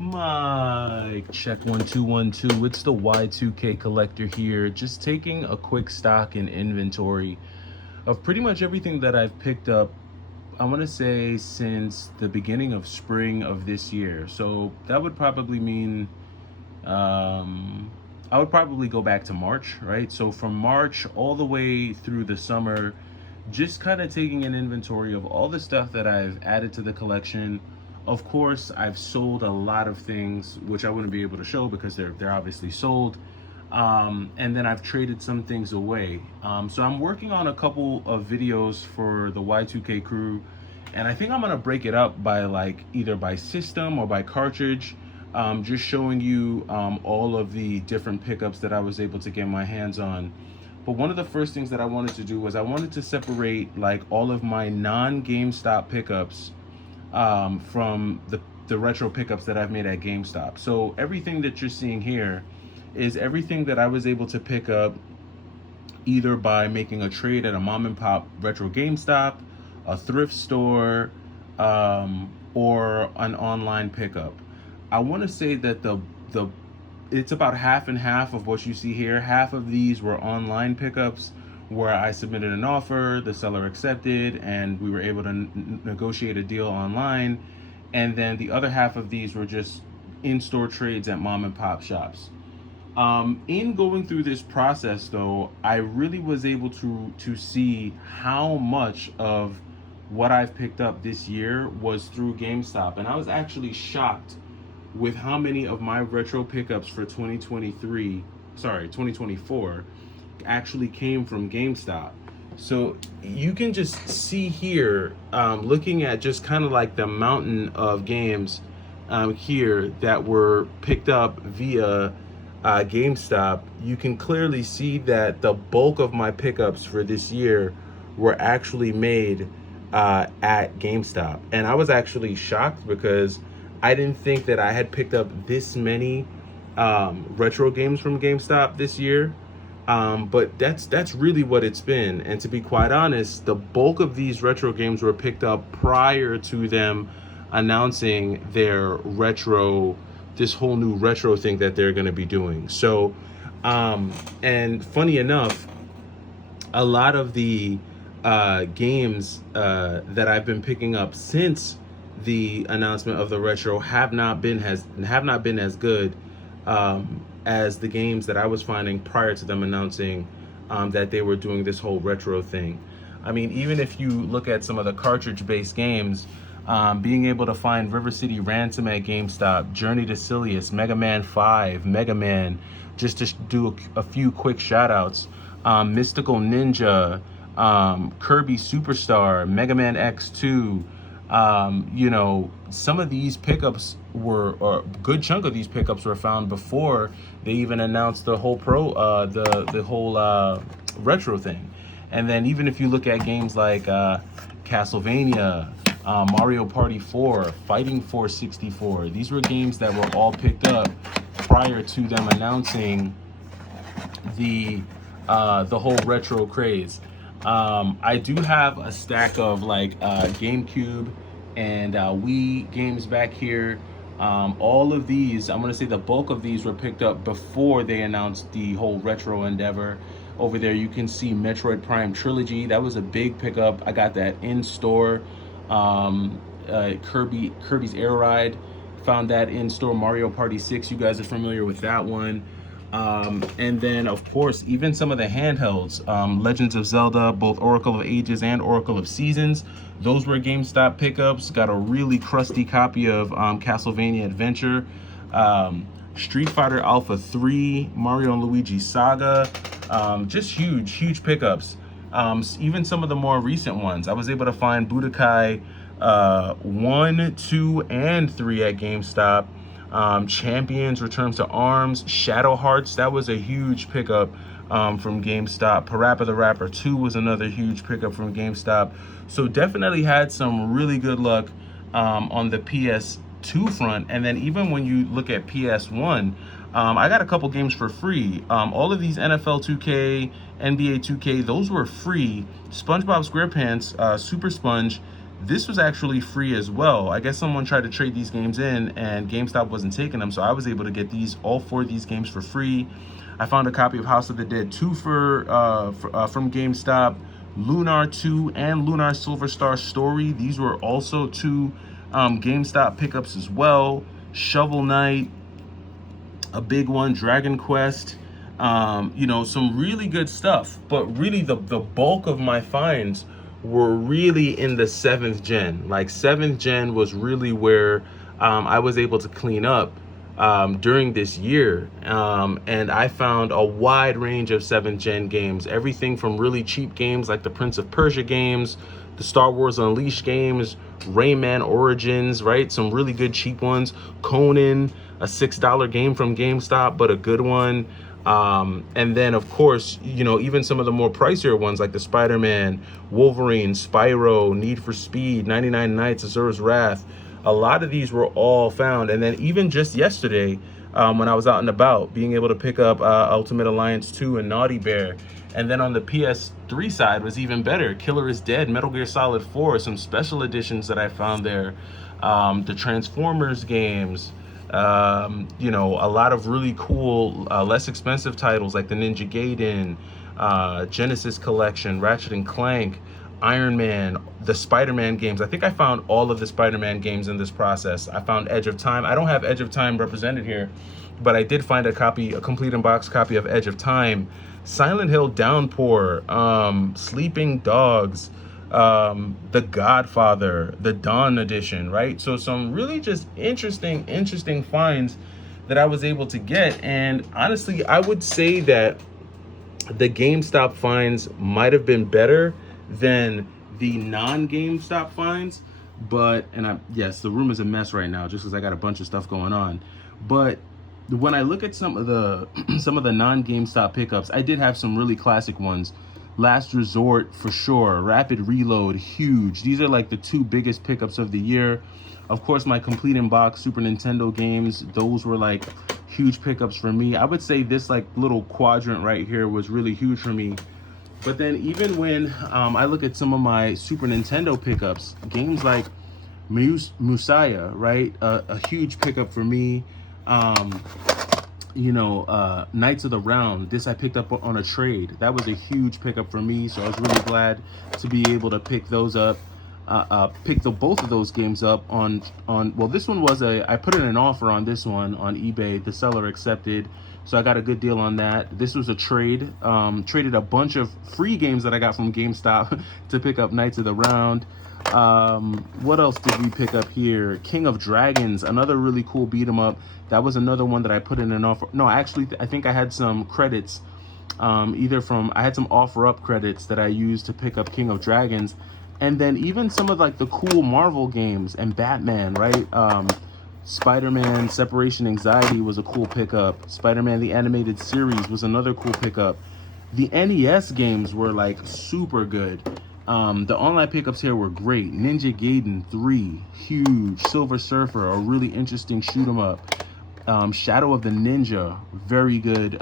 Mic check 1 2 1 2. It's the Y2K collector here, just taking a quick stock and inventory of pretty much everything that I've picked up. I want to say since the beginning of spring of this year. So that would probably mean I would probably go back to March, right? So from March all the way through the summer, just kind of taking an inventory of all the stuff that I've added to the collection. Of course, I've sold a lot of things which I wouldn't be able to show because they're obviously sold. And then I've traded some things away. So I'm working on a couple of videos for the Y2K crew, and I think I'm gonna break it up by like either by system or by cartridge, just showing you all of the different pickups that I was able to get my hands on. But one of the first things that I wanted to do was I wanted to separate like all of my non-GameStop pickups from the retro pickups that I've made at GameStop. So everything that you're seeing here is everything that I was able to pick up either by making a trade at a mom and pop retro GameStop, a thrift store, or an online pickup. I want to say that the it's about half and half of what you see here. Half of these were online pickups where I submitted an offer, the seller accepted, and we were able to negotiate a deal online. And then the other half of these were just in-store trades at mom and pop shops. In going through this process though, I really was able to see how much of what I've picked up this year was through GameStop. And I was actually shocked with how many of my retro pickups for 2024 actually came from GameStop. So you can just see here, looking at just kind of like the mountain of games here that were picked up via GameStop, you can clearly see that the bulk of my pickups for this year were actually made at GameStop. And I was actually shocked because I didn't think that I had picked up this many retro games from GameStop this year. But that's really what it's been. And to be quite honest, the bulk of these retro games were picked up prior to them announcing their retro, this whole new retro thing that they're going to be doing. So, and funny enough, a lot of the games that I've been picking up since the announcement of the retro have not been as good as the games that I was finding prior to them announcing that they were doing this whole retro thing. I mean, even if you look at some of the cartridge-based games, being able to find River City Ransom at GameStop, Journey to Silius, Mega Man 5, Mega Man, just to do a few quick shout-outs, Mystical Ninja, Kirby Superstar, Mega Man X2, you know, some of these pickups were, or a good chunk of these pickups were found before they even announced the whole the whole retro thing. And then even if you look at games like Castlevania, Mario Party 4, Fighting Force 64, these were games that were all picked up prior to them announcing the whole retro craze. I do have a stack of like GameCube and Wii games back here. All of these, I'm gonna say the bulk of these were picked up before they announced the whole retro endeavor. Over there you can see Metroid Prime Trilogy. That was a big pickup. I got that in store. Kirby's Air Ride, found that in store. Mario Party 6, you guys are familiar with that one. And then of course even some of the handhelds, Legends of Zelda, both Oracle of Ages and Oracle of Seasons, those were GameStop pickups. Got a really crusty copy of Castlevania Adventure, Street Fighter Alpha 3, Mario and Luigi Saga, just huge pickups. Even some of the more recent ones, I was able to find Budokai 1, 2, and 3 at GameStop. Champions, Return to Arms, Shadow Hearts, that was a huge pickup from GameStop. Parappa the Rapper 2 was another huge pickup from GameStop. So definitely had some really good luck on the PS2 front. And then even when you look at PS1, I got a couple games for free. All of these NFL 2K, NBA 2K, those were free. SpongeBob SquarePants, Super Sponge, This was actually free as well. I guess someone tried to trade these games in and GameStop wasn't taking them, so I was able to get all 4 of these games for free. I found a copy of House of the Dead 2 from GameStop, Lunar 2 and Lunar Silver Star Story. These were also 2 GameStop pickups as well. Shovel Knight, a big one, Dragon Quest, you know, some really good stuff. But really the bulk of my finds were really in the 7th gen. Like 7th gen was really where I was able to clean up during this year. And I found a wide range of 7th gen games, everything from really cheap games like the Prince of Persia games, the Star Wars Unleashed games, Rayman Origins, right? Some really good cheap ones. Conan, a $6 game from GameStop, but a good one. And then of course, you know, even some of the more pricier ones like the Spider-Man, Wolverine, Spyro, Need for Speed, 99 Nights, Azura's Wrath. A lot of these were all found. And then even just yesterday, when I was out and about, being able to pick up Ultimate Alliance 2 and Naughty Bear. And then on the PS3 side was even better. Killer is Dead, Metal Gear Solid 4, some special editions that I found there. The Transformers games, you know, a lot of really cool, less expensive titles like the Ninja Gaiden, Genesis Collection, Ratchet and Clank, Iron Man, the Spider-Man games. I think I found all of the Spider-Man games in this process. I found Edge of Time. I don't have Edge of Time represented here, but I did find a complete in-box copy of Edge of Time, Silent Hill Downpour, Sleeping Dogs, The Godfather, the Dawn edition, right? So some really just interesting finds that I was able to get. And honestly, I would say that the GameStop finds might have been better than the non-GameStop finds, but yes, the room is a mess right now just because I got a bunch of stuff going on. But when I look at some of the non-GameStop pickups, I did have some really classic ones. Last Resort for sure, Rapid Reload, huge. These are like the 2 biggest pickups of the year. Of course, my complete in box Super Nintendo games, those were like huge pickups for me. I would say this like little quadrant right here was really huge for me. But then even when I look at some of my Super Nintendo pickups, games like Musaya, right? A huge pickup for me. You know, Knights of the Round, this I picked up on a trade. That was a huge pickup for me, so I was really glad to be able to pick those up. Pick both of those games up on well, this one was I put in an offer on this one on eBay. The seller accepted, so I got a good deal on that. This was a trade. Traded a bunch of free games that I got from GameStop to pick up Knights of the Round. What else did we pick up here? King of Dragons, another really cool beat 'em up. That was another one that I put in an offer. No, actually, I think I had some credits, I had some offer up credits that I used to pick up King of Dragons. And then even some of like the cool Marvel games and Batman, right? Spider-Man Separation Anxiety was a cool pickup. Spider-Man the Animated Series was another cool pickup. The NES games were like super good. The online pickups here were great. Ninja Gaiden 3, huge. Silver Surfer, a really interesting shoot 'em up. Shadow of the Ninja, very good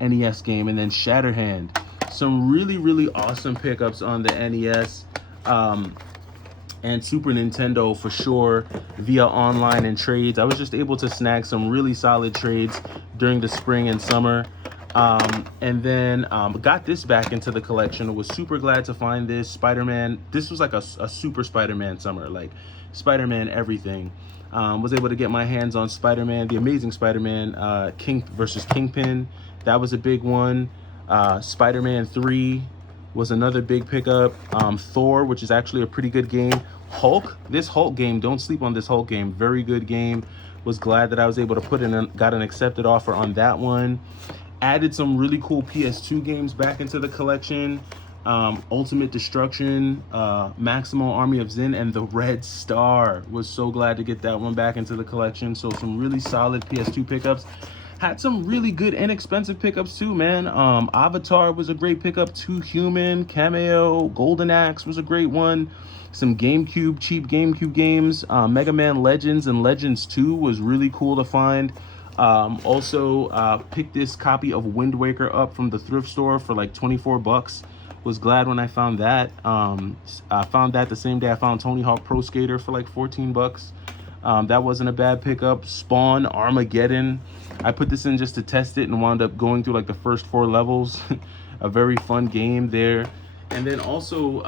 NES game. And then Shatterhand, some really awesome pickups on the NES. And Super Nintendo for sure via online and trades. I was just able to snag some really solid trades during the spring and summer. And then got this back into the collection. Was super glad to find this Spider-Man. This was like a super Spider-Man summer, like Spider-Man everything. Was able to get my hands on Spider-Man, the Amazing Spider-Man, King versus Kingpin. That was a big one. Spider-Man 3 was another big pickup. Thor, which is actually a pretty good game. Hulk, this Hulk game, don't sleep on this Hulk game. Very good game. Was glad that I was able to got an accepted offer on that one. Added some really cool PS2 games back into the collection. Ultimate Destruction, Maximum Army of Zin, and the Red Star. Was so glad to get that one back into the collection. So some really solid PS2 pickups. Had some really good inexpensive pickups too, man. Avatar was a great pickup. 2 Human, Cameo, Golden Axe was a great one. Some GameCube, cheap GameCube games. Mega Man Legends and Legends 2 was really cool to find. Also picked this copy of Wind Waker up from the thrift store for like 24 bucks. Was glad when I found that. I found that the same day I found Tony Hawk Pro Skater for like 14 bucks. That wasn't a bad pickup. Spawn Armageddon. I put this in just to test it and wound up going through like the first 4 levels. A very fun game there. And then also,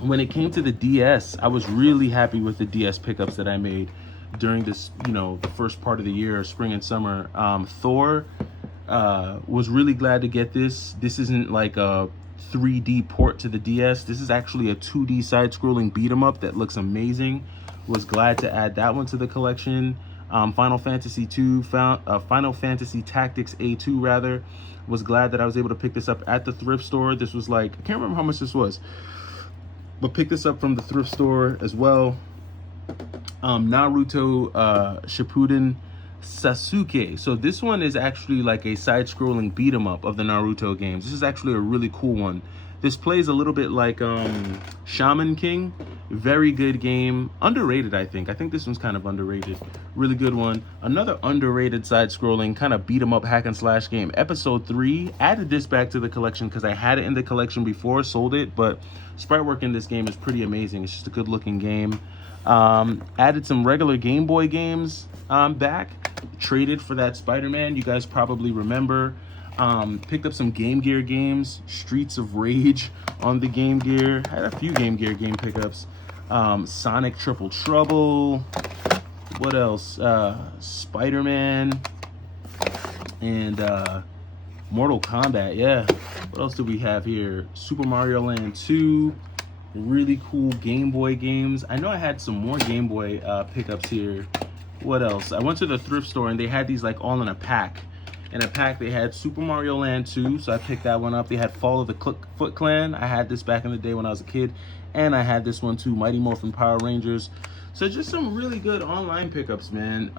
when it came to the DS, I was really happy with the DS pickups that I made during this, the first part of the year, spring and summer. Thor, was really glad to get this. This isn't like a 3D port to the DS. This is actually a 2D side-scrolling beat 'em up that looks amazing. Was glad to add that one to the collection. Final Fantasy Tactics A2 rather. Was glad that I was able to pick this up at the thrift store. This was like, I can't remember how much this was, but picked this up from the thrift store as well. Naruto Shippuden Sasuke. So this one is actually like a side-scrolling beat 'em up of the Naruto games. This is actually a really cool one. This plays a little bit like Shaman King. Very good game. Underrated, I think. I think this one's kind of underrated. Really good one. Another underrated side-scrolling kind of beat 'em up hack and slash game. Episode 3. Added this back to the collection because I had it in the collection before, sold it, but sprite work in this game is pretty amazing. It's just a good looking game. Added some regular Game Boy games back. Traded for that Spider-Man, you guys probably remember. Picked up some Game Gear games. Streets of Rage on the Game Gear. Had a few Game Gear game pickups. Sonic Triple Trouble. What else? Spider-Man. And Mortal Kombat, yeah. What else do we have here? Super Mario Land 2. Really cool Game Boy games. I know I had some more Game Boy pickups here. What else? I went to the thrift store and they had these like all in a pack. In a pack they had Super Mario Land 2, so I picked that one up. They had Fall of the Foot Clan. I had this back in the day when I was a kid. And I had this one too, Mighty Morphin Power Rangers. So just some really good online pickups, man.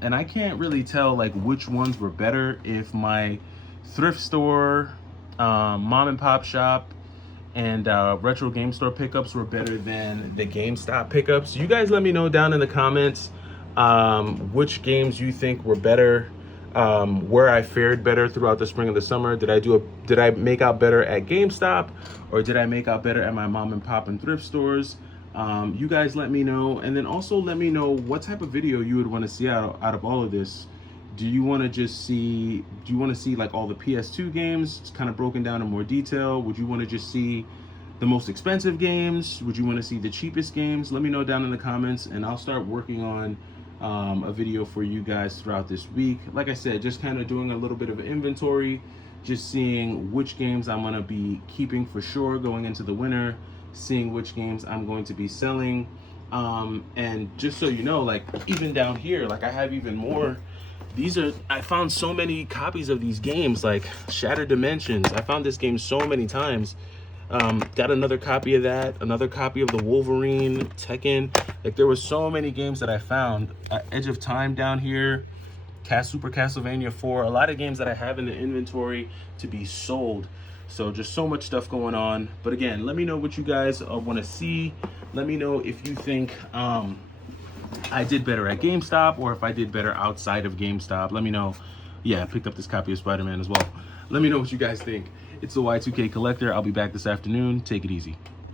And I can't really tell like which ones were better, if my thrift store, mom and pop shop, and retro game store pickups were better than the GameStop pickups. You guys let me know down in the comments which games you think were better, where I fared better throughout the spring and the summer. Did I make out better at GameStop, or did I make out better at my mom and pop and thrift stores? You guys let me know, and then also let me know what type of video you would want to see out of all of this. Do you want to see like all the PS2 games kind of broken down in more detail? Would you want to just see the most expensive games? Would you want to see the cheapest games? Let me know down in the comments, and I'll start working on a video for you guys throughout this week. Like I said, just kind of doing a little bit of an inventory, just seeing which games I'm going to be keeping for sure going into the winter, seeing which games I'm going to be selling. And just so you know, like even down here, like I have even more. I found so many copies of these games, like Shattered Dimensions. I found this game so many times. Got another copy of that, another copy of the Wolverine, Tekken. Like there were so many games that I found. Edge of Time down here, Super Castlevania 4. A lot of games that I have in the inventory to be sold. So just so much stuff going on. But again, let me know what you guys want to see. Let me know if you think I did better at GameStop, or if I did better outside of GameStop. Let me know. Yeah, I picked up this copy of Spider-Man as well. Let me know what you guys think. It's the Y2K Collector. I'll be back this afternoon. Take it easy.